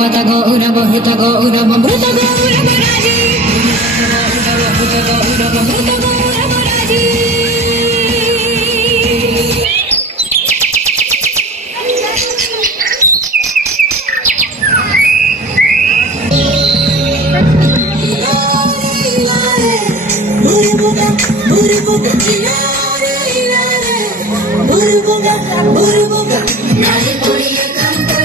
Kata gauram, mruta gauram, mruta gauram raji. Mruta gauram, mruta gauram raji. Burbuga, burbuga, burbuga, burbuga. Nari poriye kantor.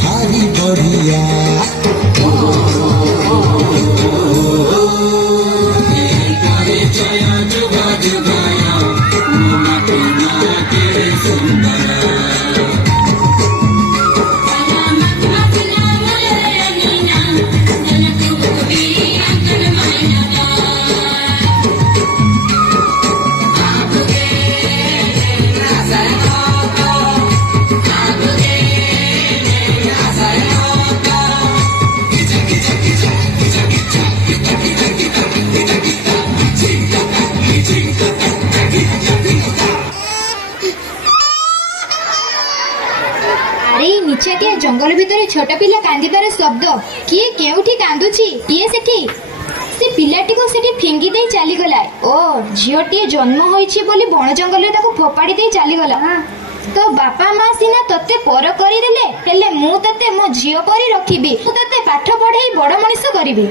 भारी बढ़िया निछाटिया जंगल भितर छोट पिला कांदिबार शब्द किए केउठी कांदुची किए सेठी से पिलाटी को सेठी फिंगी दे चली गला ओ झियोटी जन्म होईची बोली बण जंगल रे ताको फोपाड़ी दे चली गला तो बापा माँ सीना तते पर करी देले हेले मु तते मो झियो परी रखिबी मु तते पाठ पढ़ाई बड़ मनिष करिबी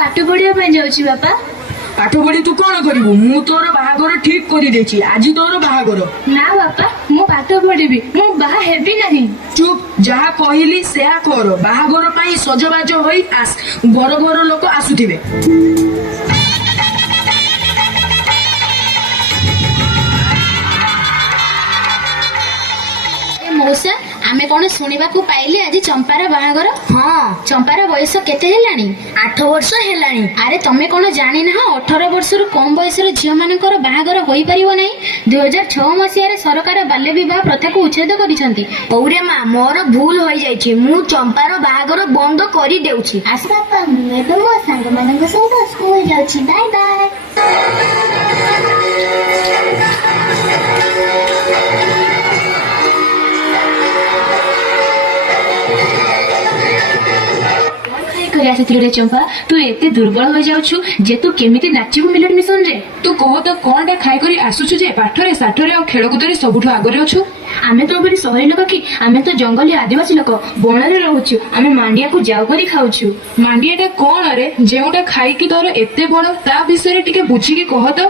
पाठ पढ़िया जाऊँ बापा पाठ पढ़ी तू कौन करू मु तोर बाहागर ठीक कर आज तोर बाहागर ना बापा मु पाठ पढ़ी मु बाहा हेबी नहीं चुप जहा कहली से कर बाहागर पाई सजबाज होई आस बर बर लोक आसुथिबे मौसा आमे କଣ ଶୁଣିବାକୁ ପାଇଲି ଆଜି ଚମ୍ପାର ବାହାଘର? ହଁ, ଚମ୍ପାର ବୟସ କେତେ ହେଲାଣି? 8 ବର୍ଷ ହେଲାଣି। ଆରେ ତମେ କଣ ଜାଣିନାହଁ 18 ବର୍ଷରୁ କମ ବୟସର ଝିଅ ମାନଙ୍କର ବାହାଘର ହୋଇପାରିବ ନାହିଁ? 2006 ମସିହାରେ ସରକାର ବାଲ୍ୟ ବିବାହ ପ୍ରଥାକୁ ଉଚ୍ଛେଦ କରିଛନ୍ତି। ହଉରେ ମା, ମୋର ଭୁଲ ହୋଇଯାଇଛି। ମୁଁ ଚମ୍ପାର ବାହାଘର ବନ୍ଦ କରିଦେଉଛି। ବାପା, ମୁଁ ଏବେ ମୋ ସାଙ୍ଗମାନଙ୍କ ସହିତ ସ୍କୁଲ ଯାଉଛି। Bye bye. କରି ଆସିଥିଲୁ ରେ ଚମ୍ପା, ତୁ ଏତେ ଦୁର୍ବଳ ହୋଇଯାଉଛୁ ଯେ ତୁ କେମିତି ନାଚିବୁ ମିଲେଟ୍ ମିଶନରେ? ତୁ କହ ତ କଣଟା ଖାଇକରି ଆସୁଛୁ ଯେ ପାଠରେ ସାଠରେ ଆଉ ଖେଳକୁଦରେ ସବୁଠୁ ଆଗରେ ଅଛୁ? ଆମେ ତ ଏପରି ସହରୀ ଲୋକ କି? ଆମେ ତ ଜଙ୍ଗଲୀ ଆଦିବାସୀ ଲୋକ, ବଣରେ ରହୁଛୁ। ଆମେ ମାଣ୍ଡିଆକୁ ଯାଉ କରି ଖାଉଛୁ। ମାଣ୍ଡିଆଟା କଣ ରେ, ଯେଉଁଟା ଖାଇକି ତୋର ଏତେ ବଳ, ତା ବିଷୟରେ ଟିକେ ବୁଝିକି କହ ତ।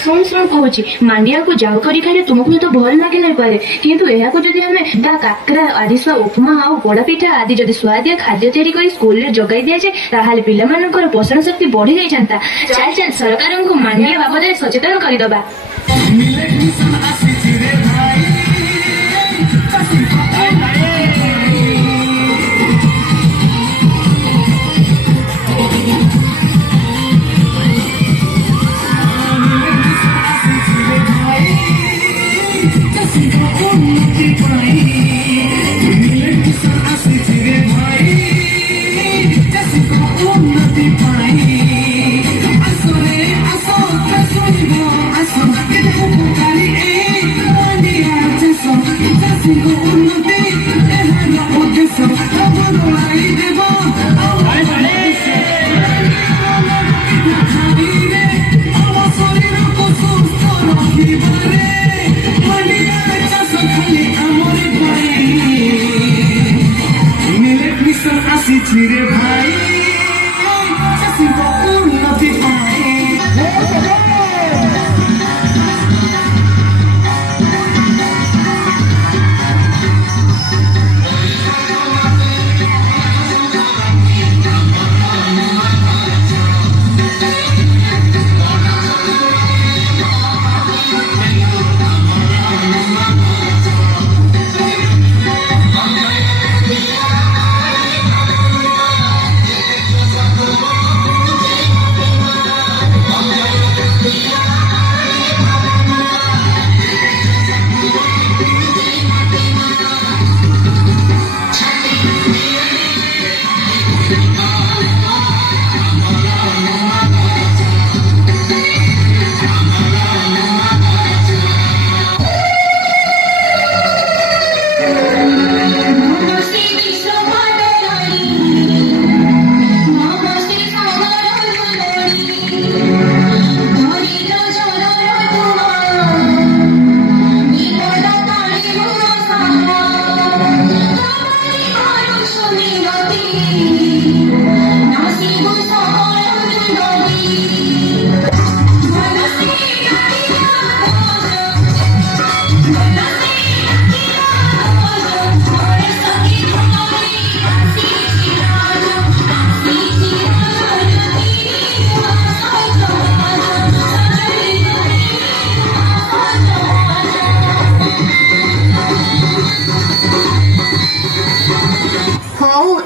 ଶୁଣ କହୁଛି, ମାଣ୍ଡିଆକୁ ଯାଉ କରି ଖାଇଲେ ତୁମକୁ ତ ଭଲ ଲାଗି ନାଇପାରେ, କିନ୍ତୁ ଏହାକୁ ଯଦି ଆମେ ବା କାକରା, ଆରିସା, ଉପମା ଆଉ ପୋଡପିଠା ଆଦି ଯଦି ସୁଆଦିଆ ଖାଦ୍ୟ ତିଆରି କରି ସ୍କୁଲରେ ଯୋଗାଇ ଦିଆଯାଏ, ତାହେଲେ ପିଲାମାନଙ୍କର ପୋଷଣ ଶକ୍ତି ବଢି ଯାଇଥାନ୍ତା। ଚାଲ ସରକାରଙ୍କୁ ମାଣ୍ଡିଆ ବାବଦରେ ସଚେତନ କରିଦବା।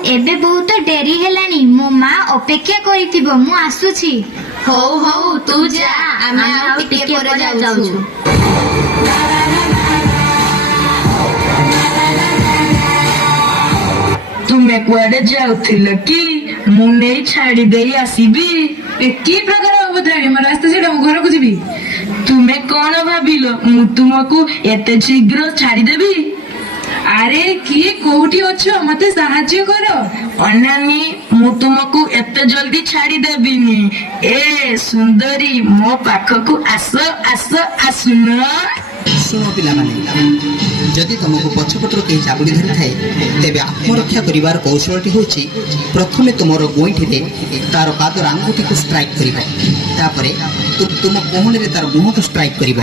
ଏବେ ବହୁତ ଡେରି ହେଲାଣି। ମୋ ମା ଅପେକ୍ଷା କରିଥିବ, ମୁଁ ଆସୁଛି। ହଉ ତୁ ଯା, ଆମେ ଆଉ ଟିକେ ପରେ ଯାଉଛୁ। ତୁମେ କୁଆଡେ ଯାଉଥିଲ କି? ମୁଁ ନେଇ ଛାଡି ଦେଇ ଆସିବି। କି ପ୍ରକାର ଅବଧାରୀ, ମୋ ରାସ୍ତା ସେଟା ମୁଁ ଘରକୁ ଯିବି। ତୁମେ କଣ ଭାବିଲ ମୁଁ ତୁମକୁ ଏତେ ଶୀଘ୍ର ଛାଡିଦେବି? ଆରେ କିଏ କୋଉଠି ଅଛ, ମତେ ସାହାଯ୍ୟ କର। ଅନାମୀ, ମୁଁ ତୁମକୁ ଏତେ ଜଲ୍ଦି ଛାଡିଦେବିନି। ଏ ସୁନ୍ଦରୀ, ମୋ ପାଖକୁ ଆସୁନ। ଶୁଣ ପିଲାମାନେ, ଯଦି ତୁମକୁ ପଛପଟରୁ କେହି ଚାବୁଡ଼ି ଧରିଥାଏ, ତେବେ ଆତ୍ମରକ୍ଷା କରିବାର କୌଶଳଟି ହେଉଛି ପ୍ରଥମେ ତୁମର ଗୋଇଁଠିରେ ତାର ପାଦର ଆଙ୍ଗୁଠିକୁ ଷ୍ଟ୍ରାଇକ୍ କରିବା, ତାପରେ ତୁମ କୋହଣୀରେ ତାର ମୁହଁକୁ ଷ୍ଟ୍ରାଇକ୍ କରିବା।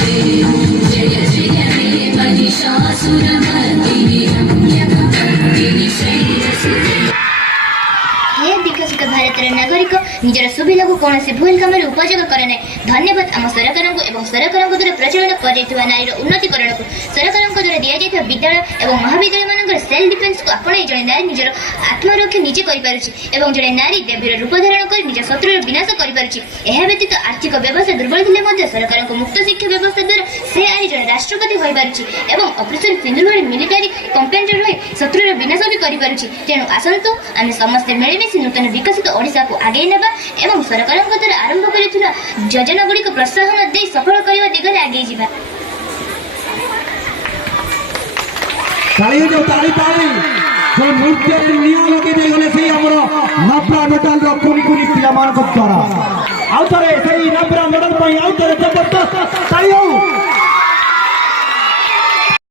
Thank you. ଗଣତାନ୍ତ୍ରିକ ଭାରତର ନାଗରିକ ନିଜର ସୁବିଧାକୁ କୌଣସି ଭୁଲ କାମରେ ଉପଯୋଗ କରେ ନାହିଁ। ଧନ୍ୟବାଦ ଆମ ସରକାରଙ୍କୁ ଏବଂ ସରକାରଙ୍କ ଦ୍ୱାରା ପ୍ରଚଳନ କରାଯାଇଥିବା ନାରୀର ଉନ୍ନତିକରଣକୁ। ସରକାରଙ୍କ ଦ୍ୱାରା ଦିଆଯାଇଥିବା ବିଦ୍ୟାଳୟ ଏବଂ ମହାବିଦ୍ୟାଳୟମାନଙ୍କର ସେଲ୍ଫ ଡିଫେନ୍ସକୁ ଆପଣେଇ ଜଣେ ନାରୀ ନିଜର ଆତ୍ମରକ୍ଷା ନିଜେ କରିପାରୁଛି ଏବଂ ଜଣେ ନାରୀ ଦେବୀର ରୂପ ଧାରଣ କରି ନିଜ ଶତ୍ରୁର ବିନାଶ କରିପାରୁଛି। ଏହା ବ୍ୟତୀତ ଆର୍ଥିକ ବ୍ୟବସ୍ଥା ଦୁର୍ବଳ ଥିଲେ ମଧ୍ୟ ସରକାରଙ୍କ ମୁକ୍ତ ଶିକ୍ଷା ବ୍ୟବସ୍ଥା ଦ୍ୱାରା ସେ ଆଜି ଜଣେ ରାଷ୍ଟ୍ରପତି ହୋଇପାରୁଛି ଏବଂ ଅପରେସନ ସିନ୍ଦୁର ଭଳି ମିଲିଟାରୀ କମ୍ପାଉଣ୍ଡର ହୋଇ ଶତ୍ରୁର ବିନାଶ ବି କରିପାରୁଛି। ତେଣୁ ଆସନ୍ତୁ ଆମେ ସମସ୍ତେ ମିଳିମିଶି ନୂତନ ବିକଶିତ ଓଡ଼ିଶାକୁ ଆଗେଇ ନେବା ଏବଂ ସରକାରଙ୍କ ଦ୍ୱାରା ଆରମ୍ଭ କରିଥିବା ଯୋଜନାଗୁଡ଼ିକୁ ପ୍ରୋତ୍ସାହନ ଦେଇ ସଫଳ କରିବା ଦିଗରେ ଆଗେଇ ଯିବା। ताली जो ताली ताली जो नृत्य निया लगे दे गले सही हमरो नब्रा मेडल रो कुनी कुनी पिला मान को द्वारा आउ तरे सही नब्रा मेडल पई आउ तरे जबरदस्त ताली हो।